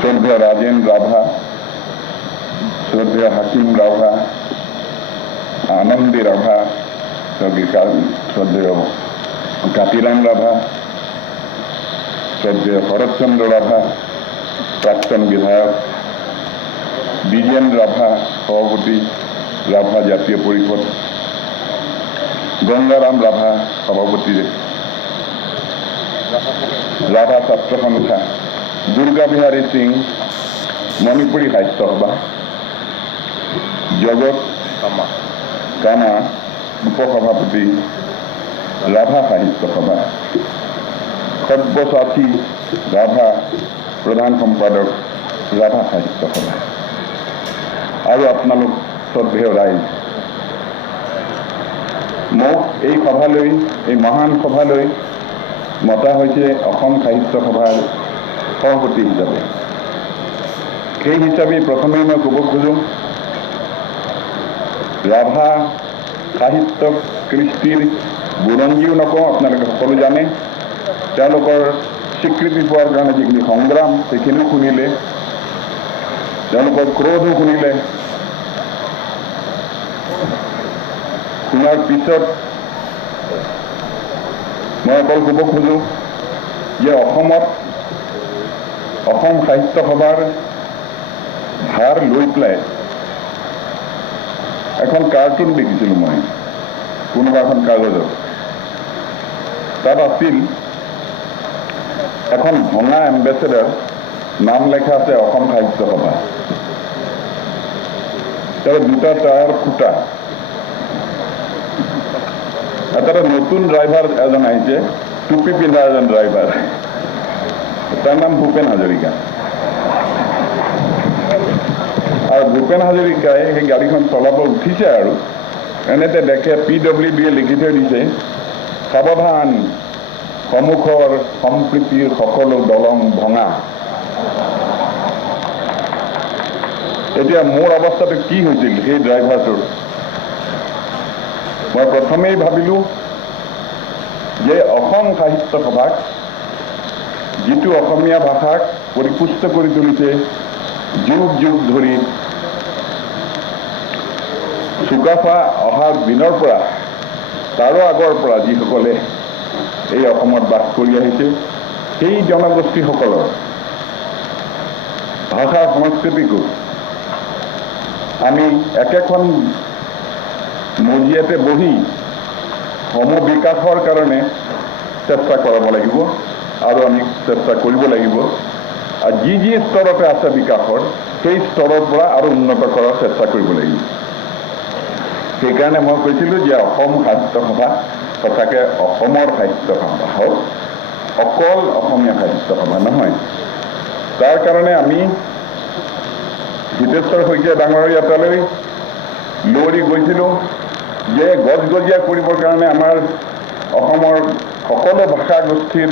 শ্রদ্ধেয় রাজেন রাভা, শ্রদ্ধেয় হাকিম রাভা, আনন্দী রাভা, শ্রদ্ধেয় কাতিরাম রাভা, শ্রদ্ধেয় শরৎচন্দ্র রাভা, প্রাক্তন বিধায়ক দ্বিজেন রাভা, সভাপতি রাভা জাতীয় পরিষদ, গঙ্গারাম রাভা, সভাপতি রাভা ছাত্র সন্থা, দুর্গা বিহারী সিং, মণিপুৰী সাহিত্য সভা, জগত কামা, উপসভাপতি ৰাভা সাহিত্য সভা, সব্যসাচী ৰাভা, প্ৰধান সম্পাদক ৰাভা সাহিত্য সভা, আৰু আপোনালোক শ্ৰদ্ধেয় ৰাইজ, মোক এই সভালৈ, এই মহান সভালৈ মতা হৈছে অসম সাহিত্য সভাৰ সভাপতি হিচাপে। সেই হিচাপে প্ৰথমেই মই ক'ব খোজোঁ, ৰাভা সাহিত্য কৃষ্টিৰ বুৰঞ্জীও নকওঁ, আপোনালোকে সকলো জানে। তেওঁলোকৰ স্বীকৃতি পোৱাৰ কাৰণে যিখিনি সংগ্ৰাম সেইখিনিও শুনিলে, তেওঁলোকৰ ক্ৰোধো শুনিলে। শুনাৰ পিছত মই অকল ক'ব খোজোঁ যে অসমত অসম সাহিত্য সভাৰ ভাৰ লৈ পেলাই এখন কাৰ্টুন দেখিছিলোঁ মই কোনোবা এখন কাগজত। তাত আছিল এখন ভঙা এম্বেচেডাৰ, নাম লেখা আছে অসম সাহিত্য সভা। তাৰ দুটা টায়াৰ ফুটা। এটা নতুন ড্ৰাইভাৰ এজন আহিছে, টুপি পিন্ধা এজন ড্ৰাইভাৰ, তাৰ নাম ভূপেন হাজৰিকা। আৰু ভূপেন হাজৰিকাই সেই গাড়ীখন চলাব উঠিছে আৰু এনেতে দেখে PWDয়ে লিখি থৈ দিছে, সাৱধান, সন্মুখৰ সম্প্ৰীতিৰ সকলো দলং ভঙা। এতিয়া মোৰ অৱস্থাটো কি হৈছিল সেই ড্ৰাইভাৰটোৰ? মই প্ৰথমেই ভাবিলোঁ যে অসম সাহিত্য সভাক, যিটো অসমীয়া ভাষাক পৰিপুষ্ট কৰি তুলিছে যুগ যুগ ধৰি, চুকাফা অহাৰ দিনৰ পৰা, তাৰো আগৰ পৰা যিসকলে এই অসমত বাস কৰি আহিছে, সেই জনগোষ্ঠীসকলৰ ভাষা সংস্কৃতিকো আমি একেখন মজিয়াতে বহি সমবিকাশৰ কাৰণে চেষ্টা কৰাব লাগিব, আৰু আমি চেষ্টা কৰিব লাগিব। আৰু যি যি স্তৰতে আছে বিকাশৰ, সেই স্তৰৰ পৰা আৰু উন্নত কৰাৰ চেষ্টা কৰিব লাগিব। সেইকাৰণে মই কৈছিলোঁ যে অসম সাহিত্য সভা সঁচাকৈ অসমৰ সাহিত্য সভা হওক, অকল অসমীয়া সাহিত্য সভা নহয়। তাৰ কাৰণে আমি হিতেশ্বৰ শইকীয়া ডাঙৰীয়া তালৈ লৰি গৈছিলোঁ যে গজগজীয়া কৰিবৰ কাৰণে আমাৰ অসমৰ সকলো ভাষা গোষ্ঠীৰ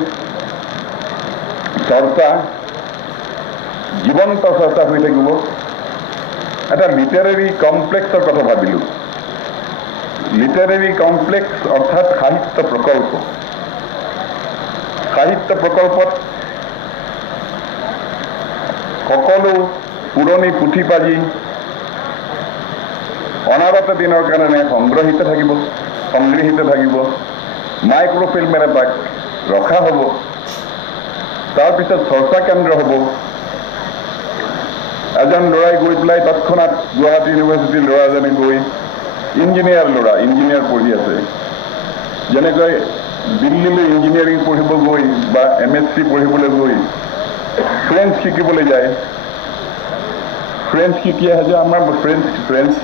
চৰ্চা, জীৱন্ত চৰ্চা হৈ থাকিব। এটা লিটাৰেৰী কমপ্লেক্সৰ কথা ভাবিলোঁ। লিটাৰেৰী কমপ্লেক্স অৰ্থাৎ সাহিত্য প্ৰকল্প। সাহিত্য প্ৰকল্পত সকলো পুৰণি পুথি-পাঁজি অনাগত দিনৰ কাৰণে সংগ্ৰহিত থাকিব। মাইক্ৰ'ফিল্মেৰে তাক ৰখা হ'ব। তাৰপিছত চৰ্চা কেন্দ্ৰ হ'ব। এজন ল'ৰাই গৈ পেলাই তৎক্ষণাৎ গুৱাহাটী ইউনিভাৰ্চিটিৰ ল'ৰা এজনে গৈ, ইঞ্জিনিয়াৰ পঢ়ি আছে, যেনেকৈ দিল্লীলৈ ইঞ্জিনিয়াৰিং পঢ়িব গৈ বা MSc পঢ়িবলৈ গৈ ফ্ৰেঞ্চ শিকিবলৈ যায়, ফ্ৰেঞ্চ শিকি আহে যে আমাৰ ফ্ৰেঞ্চ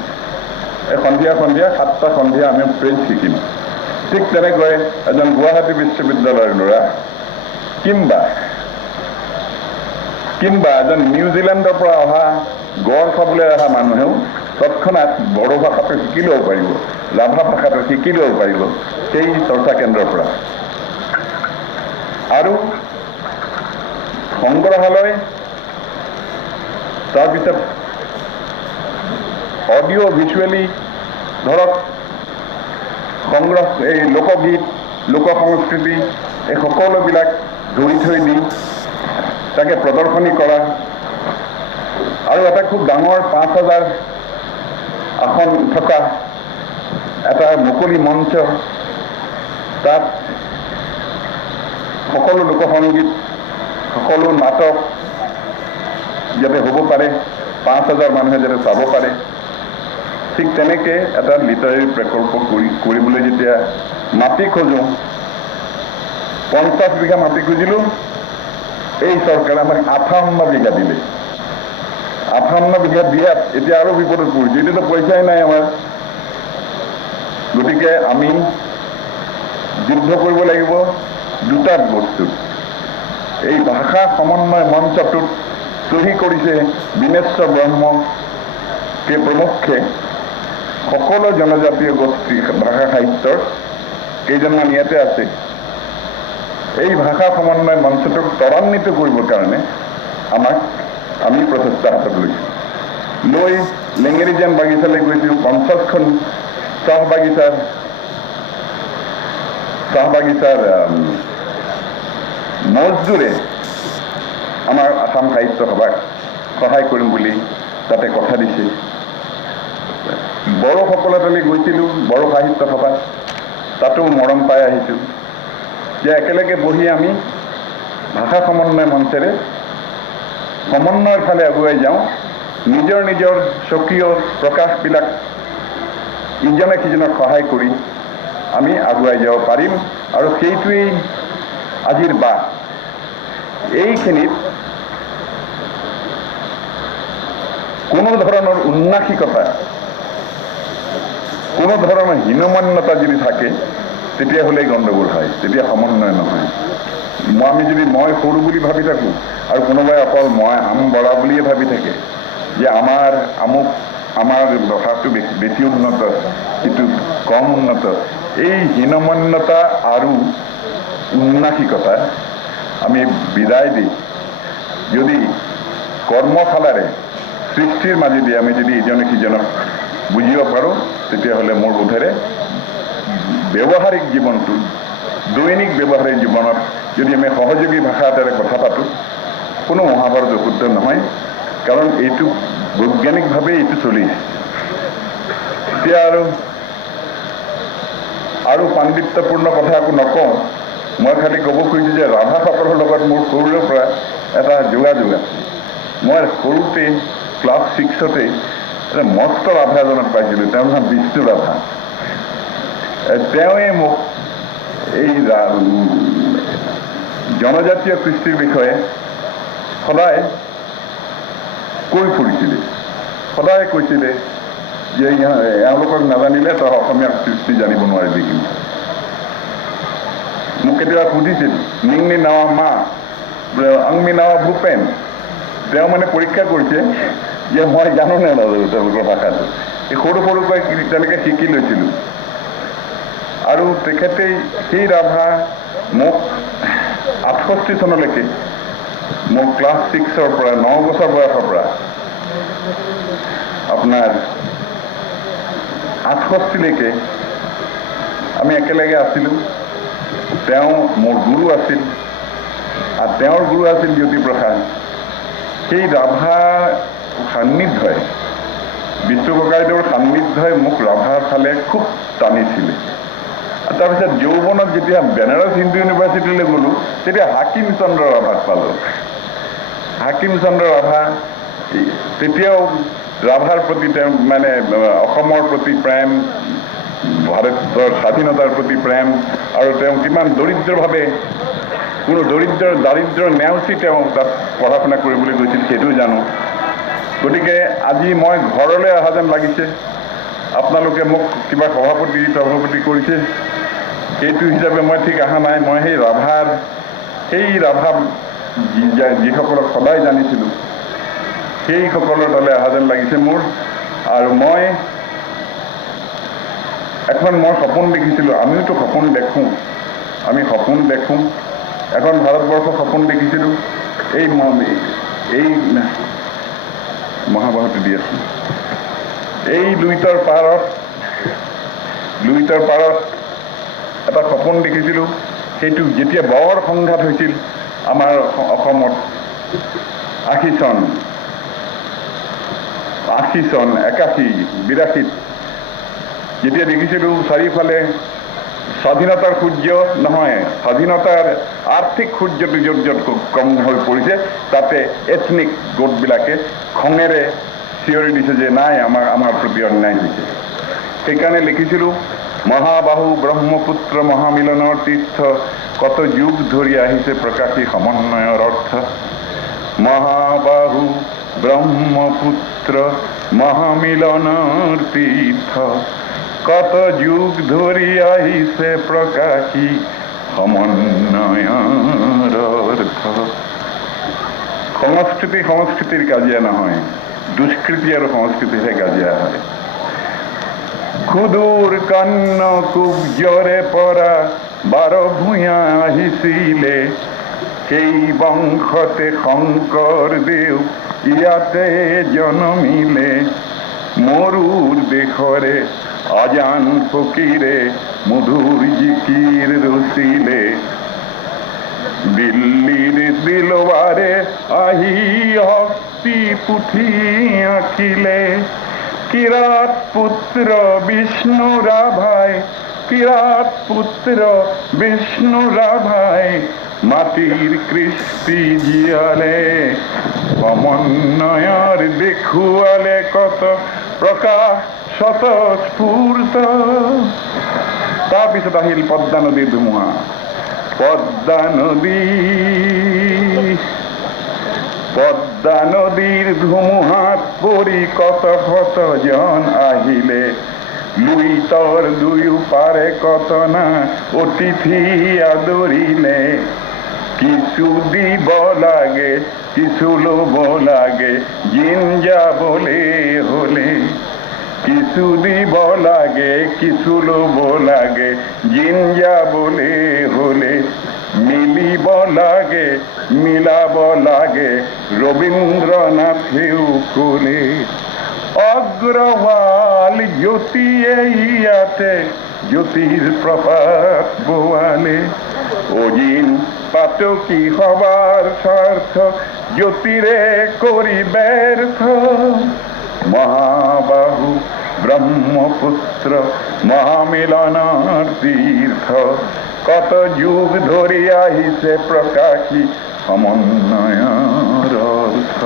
সন্ধিয়া 7টা সন্ধিয়া আমি ফ্ৰেঞ্চ শিকিম। ঠিক তেনেকৈ এজন গুৱাহাটী বিশ্ববিদ্যালয়ৰ ল'ৰা কিম্বা এজন নিউজিলেণ্ডৰ পৰা অহা গড় চাবলৈ অহা মানুহেও তৎক্ষণাৎ বড়ো ভাষাটো শিকি ল'ব পাৰিব, ৰাভা ভাষাটো শিকি ল'ব পাৰিব সেই চৰ্চা কেন্দ্ৰৰ পৰা। আৰু সংগ্ৰহালয়, তাৰপিছত অডিঅ' ভিজুৱেলি ধৰক সংগ্ৰহ, এই লোকগীত, লোক সংস্কৃতি, এই সকলোবিলাক ধৰি থৈ দি তাকে প্ৰদৰ্শনী কৰা আৰু এটা খুব ডাঙৰ 5,000 আসন থকা এটা মুকলি মঞ্চ, তাত সকলো লোকসংগীত, সকলো নাটক যাতে হ'ব পাৰে, 5,000 মানুহে যাতে চাব পাৰে, ঠিক তেনেকে এটা লিটাৰেৰী প্ৰকল্প কৰিবলৈ যেতিয়া মাটি খোজোঁ, 50 বিঘা মাটি খুজিলোঁ, এই চৰকাৰে আমাক 58 বিঘা দিলে। 58 বিঘা দিয়াত এতিয়া আৰু বিপদত পৰিছোঁ, এতিয়াতো পইচাই নাই আমাৰ। গতিকে আমি যুদ্ধ কৰিব লাগিব দুটা বস্তুত। এই ভাষা সমন্বয় মঞ্চটোত চহী কৰিছে বিনেশ্বৰ ব্ৰহ্মকে প্ৰমুখ্যে সকলো জনজাতীয় গোষ্ঠী ভাষা সাহিত্যৰ কেইজনমান ইয়াতে আছে। এই ভাষা সমন্বয় মঞ্চটোক ত্বৰান্বিত কৰিবৰ কাৰণে আমি প্ৰচেষ্টা হাতত লৈছোঁ। লৈ লেঙেৰিজান বাগিচালৈ গৈছোঁ, 50খন চাহ বাগিচাৰ মজদুৰে আমাৰ আসাম সাহিত্য সভাক সহায় কৰিম বুলি তাতে কথা দিছে। বড়োসকলৰ তালৈ গৈছিলোঁ, বড়ো সাহিত্য সভাত, তাতো মৰম পাই আহিছোঁ যে একেলগে বহি আমি ভাষা সমন্বয় মঞ্চেৰে সমন্বয়ৰ ফালে আগুৱাই যাওঁ, নিজৰ নিজৰ স্বকীয় প্ৰকাশবিলাক ইজনে সিজনক সহায় কৰি আমি আগুৱাই যাব পাৰিম। আৰু সেইটোৱেই আজিৰ বাট। এইখিনিত কোনো ধৰণৰ উন্নাসিকতা, কোনো ধৰণৰ হীনমন্যতা যদি থাকে, তেতিয়াহ'লে গণ্ডগোল হয়, তেতিয়া সমন্বয় নহয়। আমি যদি মই সৰু বুলি ভাবি থাকোঁ আৰু কোনোবাই অকল মই বৰা বুলিয়ে ভাবি থাকে যে আমাৰ ভাষাটো বেছি উন্নত, কিন্তু কম উন্নত, এই হীনমন্যতা আৰু উন্নাসিকতা আমি বিদায় দি যদি কৰ্মশালাৰে সৃষ্টিৰ মাজেদি আমি যদি ইজনে সিজনক বুজিব পাৰোঁ, তেতিয়াহ'লে মোৰ বোধেৰে ব্যৱহাৰিক জীৱনটো, দৈনিক ব্যৱহাৰিক জীৱনত যদি আমি সহযোগী ভাষা এটাৰে কথা পাতোঁ, কোনো মহাভাৰত অশুদ্ধ নহয়, কাৰণ এইটো বৈজ্ঞানিকভাৱে এইটো চলি আছে। এতিয়া আৰু পাণ্ডিত্যপূৰ্ণ কথা একো নকওঁ, মই খালি ক'ব খুজিছোঁ যে ৰাভাসকলৰ লগত মোৰ সৰুৰে পৰা এটা যোগাযোগ আছে। মই সৰুতে ক্লাছ 6তে এটা মস্ত ৰাভা এজনক পাইছিলোঁ, তেওঁৰ নাম বিষ্ণু ৰাভা। তেওঁৱে মোক এই জনজাতীয় কৃষ্টিৰ বিষয়ে সদায় কৈ ফুৰিছিলে, সদায় কৈছিলে যে এওঁলোকক নাজানিলে তই অসমীয়া কৃষ্টি জানিব নোৱাৰিবি। কিন্তু মোক কেতিয়াবা সুধিছিল, নিংনি নাৱা মা আংমি নাৱা ভূপেন, তেওঁ মানে পৰীক্ষা কৰিছে যে মই জানো নে নাজানো তেওঁলোকৰ ভাষাটো। এই সৰুকৈ তেনেকৈ শিকি লৈছিলোঁ। আৰু তেখেতেই সেই ৰাভা মোক 68 চনলৈকে, মোৰ ক্লাছ 6ৰ পৰা 9 বছৰ বয়সৰ পৰা আপোনাৰ 68লৈকে আমি একেলগে আছিলোঁ। তেওঁ মোৰ গুৰু আছিল, আৰু তেওঁৰ গুৰু আছিল জ্যোতিপ্ৰসাদ। সেই ৰাভা সান্নিধ্যই, বিষ্ণু ককাইদেউৰ সান্নিধ্যই মোক ৰাভাৰ ফালে খুব টানিছিলে। তাৰপিছত যৌৱনত যেতিয়া বেনাৰস হিন্দু ইউনিভাৰ্চিটিলৈ গ'লোঁ, তেতিয়া হাকিম চন্দ্ৰ ৰাভাক পালোঁ। হাকিম চন্দ্ৰ ৰাভা তেতিয়াও ৰাভাৰ প্ৰতি তেওঁ মানে অসমৰ প্ৰতি প্ৰেম, ভাৰতৰ স্বাধীনতাৰ প্ৰতি প্ৰেম, আৰু তেওঁ কিমান দৰিদ্ৰভাৱে, কোনো দাৰিদ্ৰ নেওচি তেওঁ তাত পঢ়া শুনা কৰিবলৈ গৈছিল সেইটোও জানো। গতিকে আজি মই ঘৰলৈ অহা যেন লাগিছে। আপোনালোকে মোক কিবা সভাপতি কৰিছে, সেইটো হিচাপে মই ঠিক অহা নাই। মই সেই ৰাভা যিসকলক সদায় জানিছিলোঁ, সেইসকলৰ তালৈ অহা যেন লাগিছে মোৰ। আৰু মই সপোন দেখিছিলোঁ, আমিওতো সপোন দেখোঁ, আমি সপোন দেখোঁ। এখন ভাৰতবৰ্ষ সপোন দেখিছিলোঁ, এই মহাবাহুটো দি আছোঁ, এই লুইতৰ পাৰত এটা সপোন দেখিছিলোঁ সেইটো যেতিয়া বৰ সংঘাত হৈছিল আমাৰ অসমত 80 চন 81 82 যেতিয়া দেখিছিলোঁ চাৰিওফালে স্বাধীনতাৰ সূৰ্য নহয়, স্বাধীনতাৰ আৰ্থিক সূৰ্যটো য'ত য'ত কম হৈ পৰিছে তাতে এথনিক গোটবিলাকে খঙেৰে চিঞৰি দিছে যে নাই আমাৰ প্ৰতি অন্যায় হৈছে। সেইকাৰণে লিখিছিলোঁ, মহাবাহু ব্ৰহ্মপুত্ৰ মহামিলনৰ তীৰ্থ, কত যুগ ধৰি আহিছে প্ৰকাশী সমন্বয়ৰ অৰ্থ। মহাবাহু ব্ৰহ্মপুত্ৰ মহামিলনৰ তীৰ্থ, কত যুগ ধৰি আহিছে প্ৰকাশী সমন্বয়ৰ অৰ্থ। সংস্কৃতিৰ কাজিয়া নহয়, দুষ্কৃতি আৰু সংস্কৃতিহে কাজিয়া হয়। সুদূৰ কান্ন কুব্জৰে পৰা 12 ভূঞা আহিছিলে, সেই বংশতে শংকৰদেৱ ইয়াতে জনমিলে। মৰুৰ দেশৰে আজান ফকীৰে মধুৰ জিকিৰ ৰচিলে, দিল্লীৰ দিলৱাৰে আহি শক্তি পুথি আঁকিলে। কিৰাত পুত্ৰ বিষ্ণু ৰাভাই, কিৰাত পুত্ৰ বিষ্ণু ৰাভাই মাটিৰ কৃষ্টি জীয়ালে। সমন্বয়ৰ দেখুৱালে কত প্ৰকাশ স্বতঃস্ফূৰ্ত। তাৰপিছত আহিল পদ্মা নদীৰ ধুমুহা। পদ্মা নদীৰ ধুমুহাত পৰি কত জন আহিলে। লুইতৰ দুয়ো পাৰে কত না অতিথি আদৰিলে। কিছু দিব লাগে কিছু ল'ব লাগে, জিন যাবলে হলে। কিছু দিব লাগে কিছু ল'ব লাগে, জিন যাবলে হলে। মিলিব লাগে মিলাব লাগে, ৰবীন্দ্ৰনাথেও ক'লে। অগ্ৰৱাল জ্যোতিয়ে ইয়াতে জ্যোতিৰ প্ৰপাত বোৱালে। অজিন পাতকী সবাৰ স্বাৰ্থ, জ্যোতিৰে কৰি ব্যৰ্থ। মহাবাহু ব্ৰহ্মপুত্ৰ মহামিলনৰ তীৰ্থ, কত যুগ ধৰি আহিছে প্ৰকাশী সমন্বয়ৰ অৰ্থ।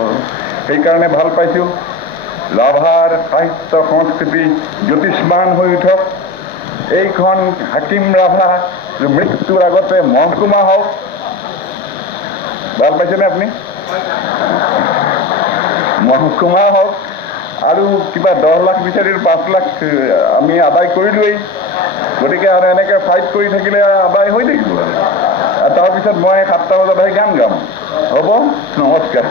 সেইকাৰণে ভাল পাইছোঁ ৰাভাৰ সাহিত্য সংস্কৃতি জ্যোতিষ্মান হৈ উঠক। এইখন হাকিম ৰাভা মৃত্যুৰ আগতে মহকুমা হওক। ভাল পাইছেনে আপুনি? মহকুমা হওক। আৰু কিবা 10 লাখ বিচাৰি 5 লাখ আমি আদায় কৰিলোৱেই, গতিকে আৰু এনেকৈ ফাইট কৰি থাকিলে আদায় হৈ থাকিব। তাৰপিছত মই 7টা বজাত আহি গান গাম। হ'ব, নমস্কাৰ।